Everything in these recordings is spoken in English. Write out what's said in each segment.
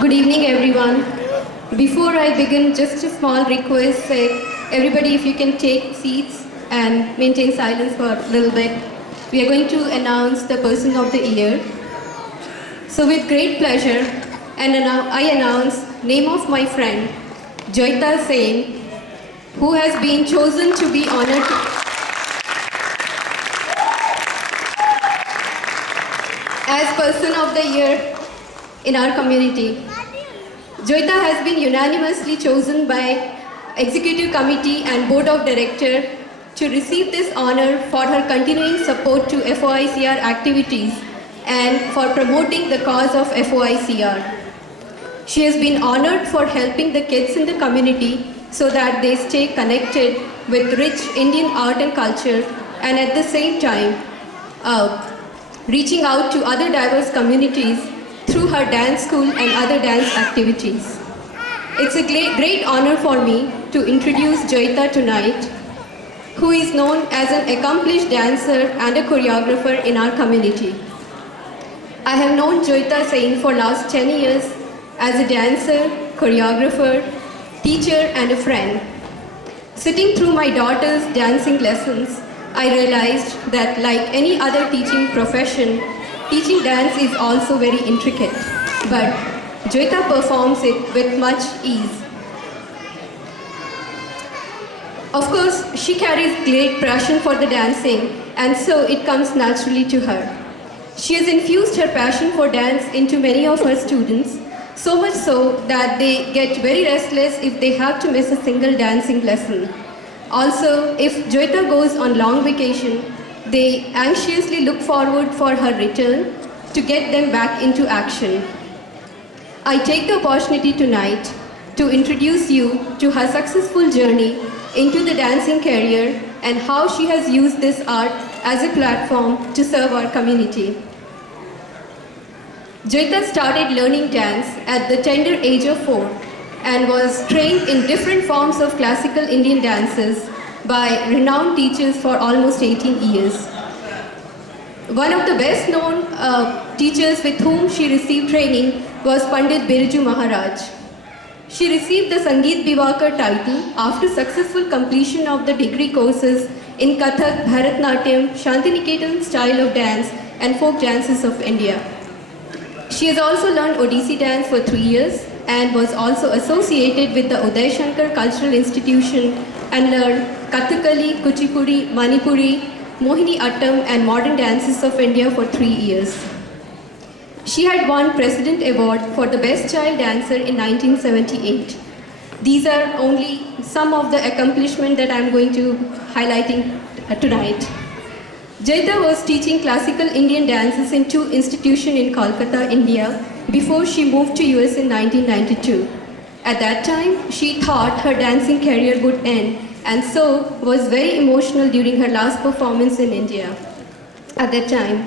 Good evening, everyone. Before I begin, just a small request, everybody if you can take seats and maintain silence for a little bit. We are going to announce the person of the year. So with great pleasure, I announce name of my friend, Joyita Sen, who has been chosen to be honored as person of the year in our community. Joyita has been unanimously chosen by Executive Committee and Board of Directors to receive this honor for her continuing support to FOICR activities and for promoting the cause of FOICR. She has been honored for helping the kids in the community so that they stay connected with rich Indian art and culture, and at the same time reaching out to other diverse communities through her dance school and other dance activities. It's a great honor for me to introduce Joyita tonight, who is known as an accomplished dancer and a choreographer in our community. I have known Joyita Sen for last 10 years as a dancer, choreographer, teacher and a friend. Sitting through my daughter's dancing lessons, I realized that like any other teaching profession, teaching dance is also very intricate, but Joyita performs it with much ease. Of course, she carries great passion for the dancing, and so it comes naturally to her. She has infused her passion for dance into many of her students, so much so that they get very restless if they have to miss a single dancing lesson. Also, if Joyita goes on long vacation, they anxiously look forward for her return to get them back into action. I take the opportunity tonight to introduce you to her successful journey into the dancing career and how she has used this art as a platform to serve our community. Joyita started learning dance at the tender age of 4 and was trained in different forms of classical Indian dances by renowned teachers for almost 18 years. One of the best known teachers with whom she received training was Pandit Birju Maharaj. She received the Sangeet Bivakar title after successful completion of the degree courses in Kathak, Bharatnatyam, Shantiniketan style of dance and folk dances of India. She has also learned Odissi dance for 3 years and was also associated with the Uday Shankar Cultural Institution and learned Kathakali, Kuchipudi, Manipuri, Mohini Attam and modern dances of India for 3 years. She had won President Award for the Best Child Dancer in 1978. These are only some of the accomplishments that I'm going to highlighting tonight. Joyita was teaching classical Indian dances in 2 institutions in Kolkata, India, before she moved to US in 1992. At that time, she thought her dancing career would end and so was very emotional during her last performance in India at that time.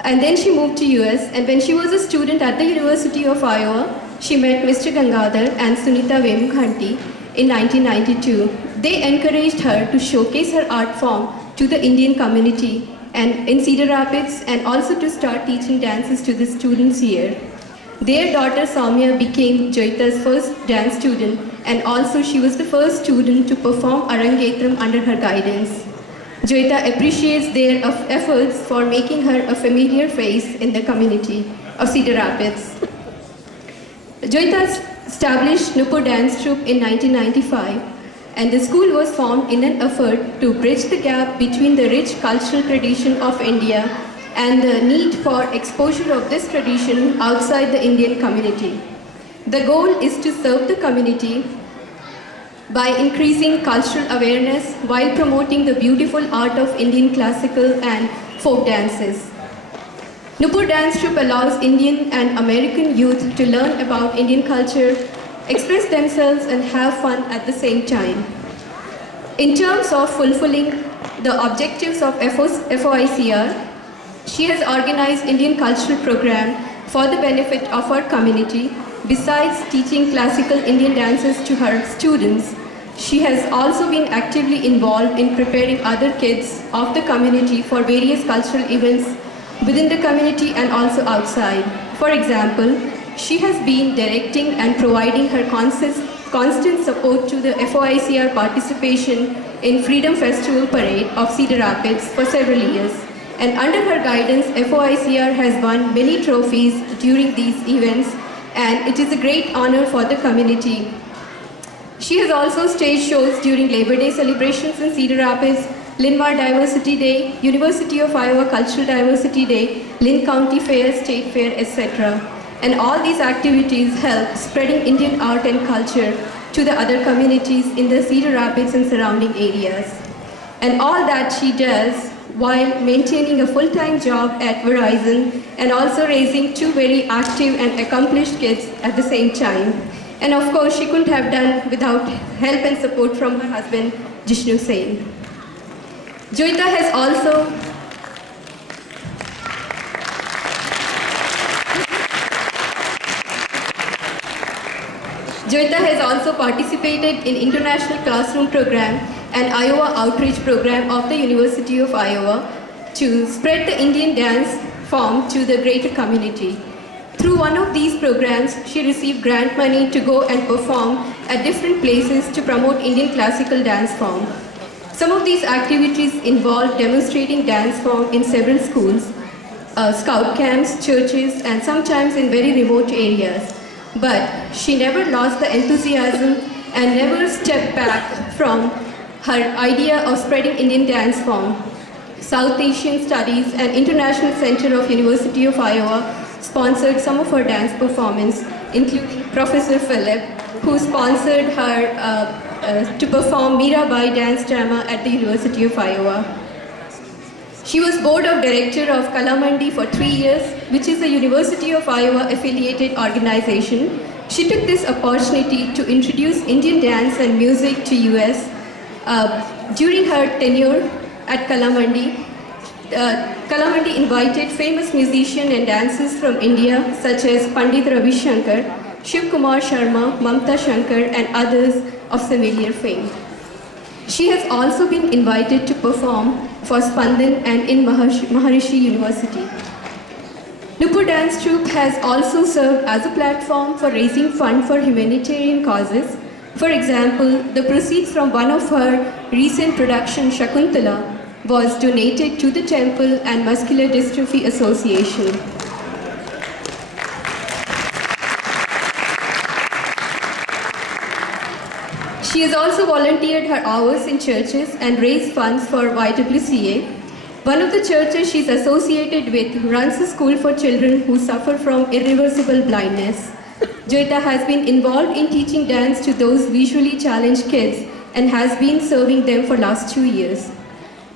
And then she moved to US, and when she was a student at the University of Iowa, she met Mr. Gangadhar and Sunita Vemukhanti in 1992. They encouraged her to showcase her art form to the Indian community and in Cedar Rapids, and also to start teaching dances to the students here. Their daughter Soumya became Joyita's first dance student, and also she was the first student to perform Arangetram under her guidance. Joyita appreciates their efforts for making her a familiar face in the community of Cedar Rapids. Joyita established Nupur Dance Troupe in 1995, and the school was formed in an effort to bridge the gap between the rich cultural tradition of India and the need for exposure of this tradition outside the Indian community. The goal is to serve the community by increasing cultural awareness while promoting the beautiful art of Indian classical and folk dances. Nupur Dance Troupe allows Indian and American youth to learn about Indian culture, express themselves and have fun at the same time. In terms of fulfilling the objectives of FOICR, she has organized Indian cultural program for the benefit of our community. Besides teaching classical Indian dances to her students, she has also been actively involved in preparing other kids of the community for various cultural events within the community and also outside. For example, she has been directing and providing her constant support to the FOICR participation in Freedom Festival Parade of Cedar Rapids for several years. And under her guidance, FOICR has won many trophies during these events, and it is a great honor for the community. She has also staged shows during Labor Day celebrations in Cedar Rapids, Linn-Mar Diversity Day, University of Iowa Cultural Diversity Day, Linn County Fair, State Fair, etc. And all these activities help spreading Indian art and culture to the other communities in the Cedar Rapids and surrounding areas. And all that she does while maintaining a full-time job at Verizon and also raising two very active and accomplished kids at the same time. And of course, she couldn't have done without help and support from her husband, Jishnu Sen. Joyita has also participated in International Classroom Program and Iowa Outreach Program of the University of Iowa to spread the Indian dance form to the greater community. Through one of these programs, she received grant money to go and perform at different places to promote Indian classical dance form. Some of these activities involve demonstrating dance form in several schools, scout camps, churches, and sometimes in very remote areas. But she never lost the enthusiasm and never stepped back from her idea of spreading Indian dance form. South Asian Studies and International Center of University of Iowa sponsored some of her dance performance, including Professor Philip, who sponsored her to perform Mirabai dance drama at the University of Iowa. She was board of director of Kalamandi for 3 years, which is a University of Iowa affiliated organization. She took this opportunity to introduce Indian dance and music to US. During her tenure at Kalamandi, Kalamandi invited famous musicians and dancers from India such as Pandit Ravi Shankar, Shiv Kumar Sharma, Mamta Shankar, and others of familiar fame. She has also been invited to perform for Spandan and in Maharishi University. Nupur Dance Troupe has also served as a platform for raising funds for humanitarian causes. For example, the proceeds from one of her recent production, Shakuntala, was donated to the Temple and Muscular Dystrophy Association. She has also volunteered her hours in churches and raised funds for YWCA. One of the churches she's associated with runs a school for children who suffer from irreversible blindness. Joyita has been involved in teaching dance to those visually challenged kids and has been serving them for last 2 years.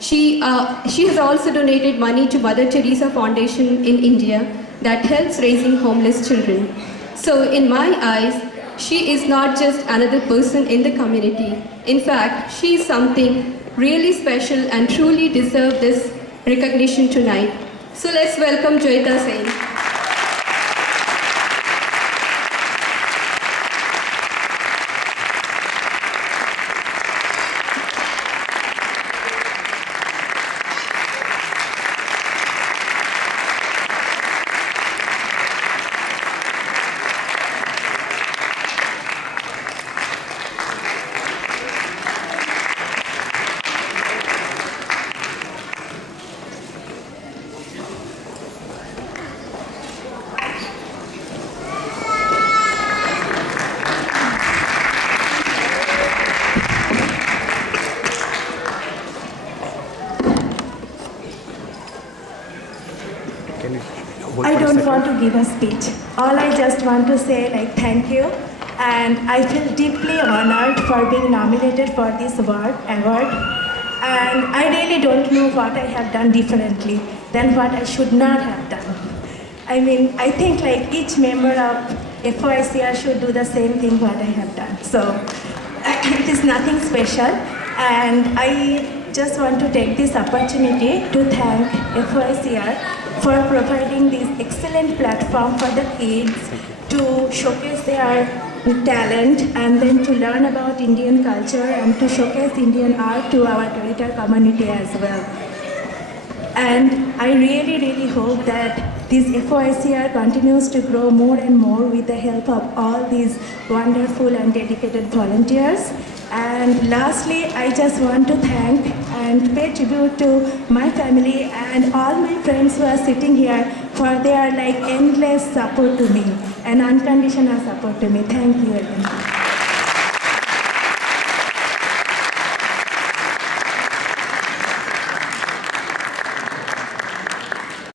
She has also donated money to Mother Teresa Foundation in India that helps raising homeless children. So in my eyes, she is not just another person in the community. In fact, she is something really special and truly deserves this recognition tonight. So let's welcome Joyita Sen. I don't want to give a speech. All I just want to say, thank you. And I feel deeply honored for being nominated for this award. And I really don't know what I have done differently than what I should not have done. I mean, I think each member of FOICR should do the same thing what I have done. So it is nothing special. And I just want to take this opportunity to thank FOICR for providing this excellent platform for the kids to showcase their talent and then to learn about Indian culture and to showcase Indian art to our greater community as well. And I really, really hope that this FOICR continues to grow more and more with the help of all these wonderful and dedicated volunteers. And lastly, I just want to thank and pay tribute to my family and all my friends who are sitting here for their like endless support to me and unconditional support to me. Thank you again.